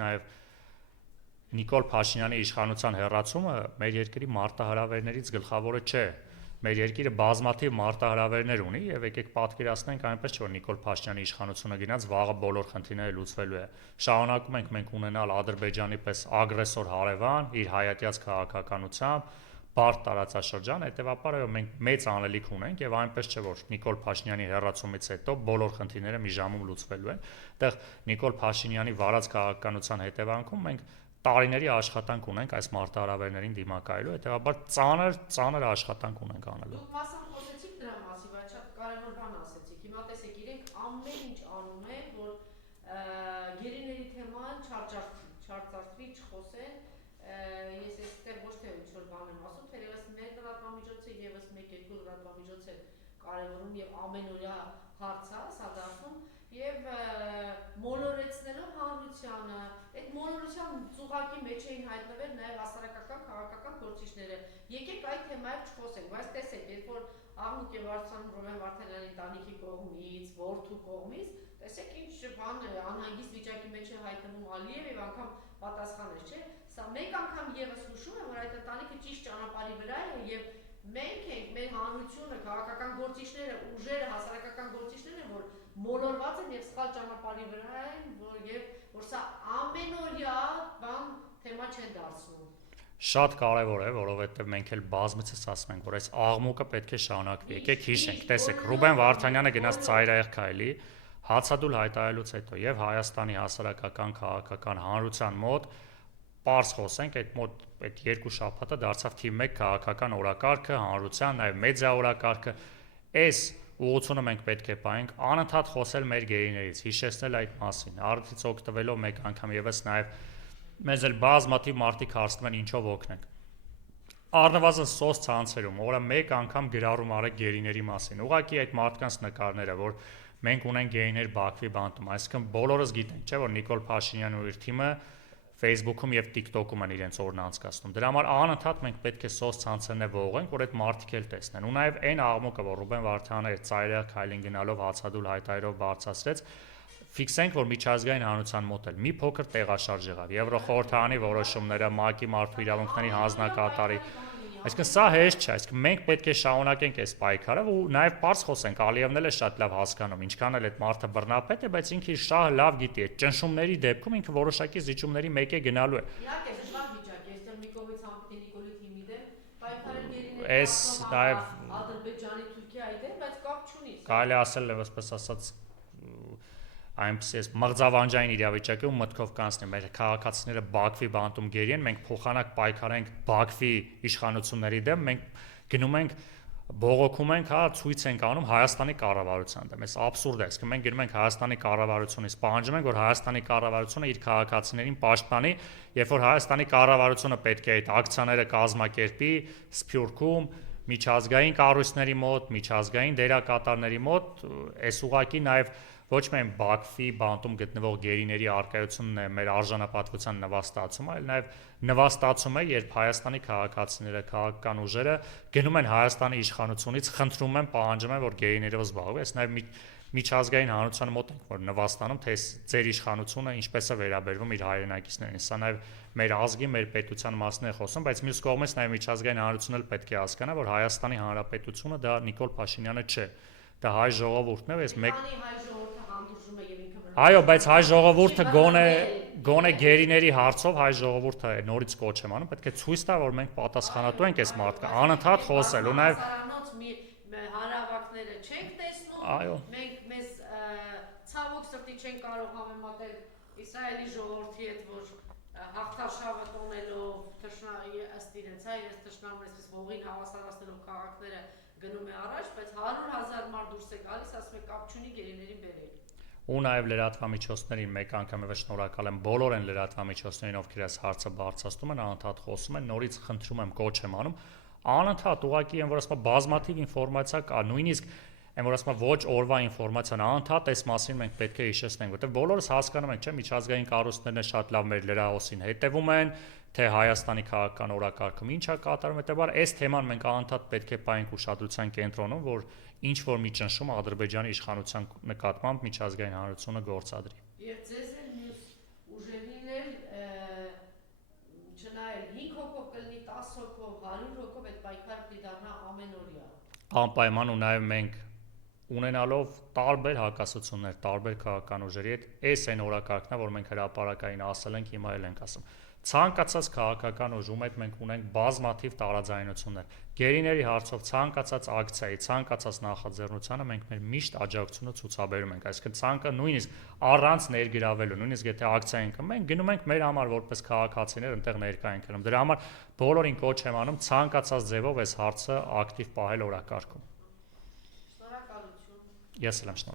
Նաև Նիկոլ Փաշինյանի իշխանության հեռացումը մեր երկրի մարտահրավերներից գլխավորը չէ։ Մեր երկիրը բազմաթիվ մարտահրավերներ ունի եւ եկեք պատկերացնենք այնպես չէ որ Նիկոլ Փաշինյանի իշխանությունը գնաց վաղը բոլոր խնդիրները լուծվելու է։ Շարունակում ենք մենք ունենալ Ադրբեջանի պես ագրեսոր հարևան իր հայատյաց քաղաքականությամբ բարդ տարածաշրջան, հետեւաբար մենք մեծ անելիք ունենք եւ այնպես չէ որ Նիկոլ Փաշինյանի հեռացումից հետո բոլոր խնդիրները մի ժամում լուծվելու են։ Այդտեղ Նիկոլ Փաշինյանի վարած քաղաքականության հետևանքում մենք տարիների աշխատանք ունենք այս մարտահրավերներին դիմակայելու, հետեւաբար ծանր աշխատանք ունենք անելու։ Դուք մասամբ խոսեցիք դրա մասին, բայց շատ կարևոր բան ասեցիք։ Հիմա տեսեք, իրենք ամեն ինչ անում են, որ գերիների թեման չարծարծվի, չխոսեն։ Ես այստեղ ոչ թե ինչ-որ բան եմ ասում, թերևս մեր լրատվամիջոցը եւս 1-2 լրատվամիջոց է կարևորում եւ ամենօրյա հարց է սա դարձնում եւ մոլորեցնելով հանրությանը, այդ մոլորության ծուղակի մեջ էին հայտնվել նաեւ հասարակական քաղաքական գործիչները։ Եկեք այդ թեմայով չխոսենք, բայց տեսեք, երբ որ Աղմուկ եւ Արցախ Ռոբեն Վարդանյանի ընտանիքի կողմից, որդու կողմից, տեսեք ինչ բան անհանգիստ վիճակի մեջ է հայտնվում Ալիև եւ անգամ պատասխաներ, չէ՞։ Սա մեկ անգամ եւս հուշում եմ, որ այդ ընտանիքը ճիշտ ճանապարհի վրա է եւ մենք ենք, մեր հանրությունը, քաղաքական գործիչները, ուժերը, հասարակական գործիչները, որ մոլորված են եւ սխալ ճանապարհի վրա են, որ սա ամենօրյա բան թեմա չէ դարձնում։ Շատ կարևոր է, որովհետև մենք էլ բազմիցս ասում ենք, որ այս աղմուկը պետք է շարունակվի։ Եկեք հիշենք, տեսեք, Ռուբեն Վարդանյանը գնաց ծայրահեղ քայլի, հացադուլ հայտարարելուց հետո եւ Հայաստանի հասարակական քաղաքական հանրության մոտ պարզ խոսենք, այդ երկու շաբաթը դարձավ թիվ 1 քաղաքական օրակարգը, հանրության, նաեւ մեդիա օրակարգը, այս ուղղությունը մենք պետք է պահենք, անընդհատ խոսել մեր գերիներից, հիշեցնել այդ մասին, արդից օգտվելով մեկ անգամ եւս նաեւ մեզ էլ բազմաթիվ մարդիկ հարցնում են ինչով օգնենք։ Առնվազն սոց ցանցերում օրը մեկ անգամ գրառում արեք գերիների մասին։ Ուղղակի այդ մարդկանց նկարները, որ մենք ունենք գերիներ Բաքվի բանտում, այսինքն բոլորս գիտենք, չէ՞ որ Նիկոլ Փաշինյանն ու իր թիմը Facebook-ում եւ TikTok-ում են իրենց օրն անցկացնում։ Դրա համար անընդհատ մենք պետք է սոց ցանցերն ողողենք, որ այդ մարդիկ էլ տեսնեն։ Ու նաեւ այն աղմուկը, որ Ռուբեն Վարդանյանը այդ ծայրահեղ քայլին գնալով հացադուլ հայտարարով բարձրացրեց, ֆիքսենք, որ միջազգային հանրության մոտ էլ մի փոքր տեղաշարժ եղավ։ Եվրոխորհրդարանի որոշումները, ՄԱԿ-ի մարդու իրավունքների հանձնակատարի, այսինքն սա հեշտ չէ, այսինքն մենք պետք է շարունակենք այս պայքարը ու նաև պարզ խոսենք, Ալիևն էլ է շատ լավ հասկանում, ինչքան էլ այդ մարդը բռնապետ է, բայց ինքը իր շահը լավ գիտի, այդ ճնշումների դեպքում ինքը որոշակի զիջումների մեկ է գնալու է։ Իհարկե, դժվար վիճակ է, այստեղ մի կողմից համբիտ Նիկոլի թիմի դեմ, պայքարել գերիների Այս նաև Ադրբեջանի, Թուրքիայի դեմ, բայց կապ չունի։ Կարելի ասել, այսպես ասած, այնպես մղձավանջային իրավիճակում մտքով կանցնի մեր քաղաքացիները Բաքվի բանտում գերի են, մենք փոխանակ պայքարենք Բաքվի իշխանությունների դեմ, մենք գնում ենք բողոքում ենք, ցույց ենք անում Հայաստանի կառավարության դեմ։ Այս աբսուրդ է, իսկ մենք գնում ենք Հայաստանի կառավարությունից, պահանջում ենք, որ Հայաստանի կառավարությունը իր քաղաքացիներին պաշտպանի, երբ որ Հայաստանի կառավարությունը պետք է այդ ակցիաները կազմակերպի Սփյուռքում, միջազգային կառույցների մոտ, միջազգային դերակատարների մոտ, այս ուղղակի նաև ոչ միայն Բաքվի բանտում գտնվող գերիների արկայությունն է մեր արժանապատվության նվաստացումը, այլ նաև նվաստացում է, երբ Հայաստանի քաղաքացիները, քաղաքական ուժերը գնում են Հայաստանի իշխանությունից, խնդրում են, պահանջում են, որ գերիներով զբաղվի, այս նաև միջազգային հանրության մոտ ենք, որ նվաստանում, թե ձեր իշխանությունը ինչպես է վերաբերվում իր հայրենակիցներին, սա նաև մեր ազգի, մեր պետության մասն է խոսում, բայց մյուս կողմից նաև միջազգային հանրությունն էլ պետք է հասկանա, որ Հայաստանի Հանրապետությունը դա Նիկոլ Փաշինյանը չէ, դա հայ ժողովուրդն է, այս մեկ Այո, բայց հայ ժողովուրդը գոնե գերիների հարցով հայ ժողովուրդը նորից կոչ եմ անում, պետք է ցույց տա, որ մենք պատասխանատու ենք այս մարդկանց, անընդհատ խոսել ու նաև հարավակները չենք տեսնում, այո, մենք մեզ ցավոք սրտի չենք կարող համեմատել Իսրայելի ժողովրդի հետ, որ հաղթարշավը տոնելով ըստ իրենց, իրենց թշնամուն այսպես ողին հավասարացնելով քաղաքները գնում է առաջ, բայց 100,000 մարդ դուրս է գալիս, ասում է կապ չունի գերիներին բերել։ Ու նաև լրատվամիջոցներին մեկ անգամ եւս շնորհակալ եմ բոլոր այն լրատվամիջոցներին, ովքեր այս հարցը բարձրացնում են, անընդհատ խոսում են, նորից խնդրում եմ, կոչ եմ անում, անընդհատ ուղղակի են, որ ասում բազմաթիվ ինֆորմացիա կա, նույնիսկ այն որ ասում ոչ օրվա ինֆորմացիան, անընդհատ այս մասին մենք պետք է հիշեցնենք, որտեղ բոլորս հասկանում ենք, չէ՞, միջազգային կառույցներն շատ լավ մեր լրահոսին հետևում են, թե Հայաստանի քաղաքական օրակարգում ինչ է կատարում, հետեւաբար այս թեման մենք անընդհատ պետք է պահենք ուշադրության կենտրոնում, որ ինչ որ մի ճնշում Ադրբեջանի իշխանության նկատմամբ միջազգային հանրությունը գործադրի։ Եվ ձեզ էլ մյուս ուժերին էլ չնայել 5 հոգով կլինի 10 հոգով 100 հոգով այդ պայքարը դառնա ամենօրյա։ Անպայման ու նաև մենք ունենալով տարբեր հակասություններ, տարբեր քաղաքական ուժերի հետ, այն օրակարգն է, որ մենք հրապարակային ասել ենք, հիմա էլ ենք ասում։ Ցանկացած քաղաքական ուժում հետ մենք ունենք բազմաթիվ տարաձայնություններ։ Գերիների հարցով ցանկացած ակցիայի, ցանկացած նախաձեռնությանը մենք մեր միշտ աջակցությունը ցուցաբերում ենք, այսինքն ցանկը նույնիսկ առանց ներգրավելու, նույնիսկ եթե ակցիա ենք մենք գնում ենք մեր համար որպես քաղաքացիներ ընտեղ ներկա ենք գնում։ Դրա համար բոլորին կոչ եմ անում ցանկացած ձևով այս հարցը ակտիվ պահել օրակարգում։ Շնորհակալություն։ Ես էլ եմ շնորհակալ։